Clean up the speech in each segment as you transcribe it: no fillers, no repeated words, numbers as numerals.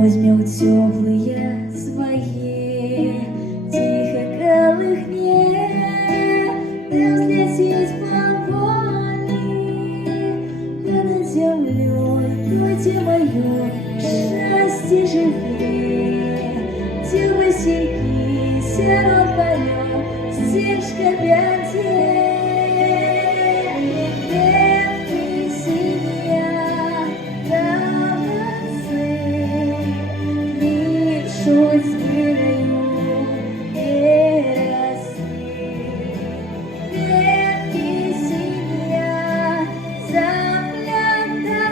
возьмем теплые свои, тихо колыхне, да взлететь повали, да над землей, дойти мое счастье живее, тихо сиги, серот полет, стежка пятей. Чуть сбираю росы, ветки синя, заплята,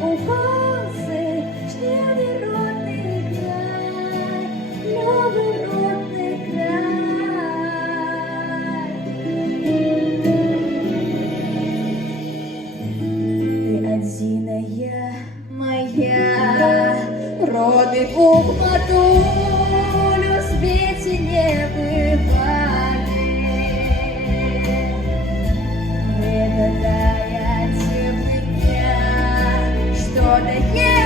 укосы, шлюбный родный край, любый родный край. Ты одиная моя, родный Бог матулю в свете не бывали. Преподая теплый дня, что дает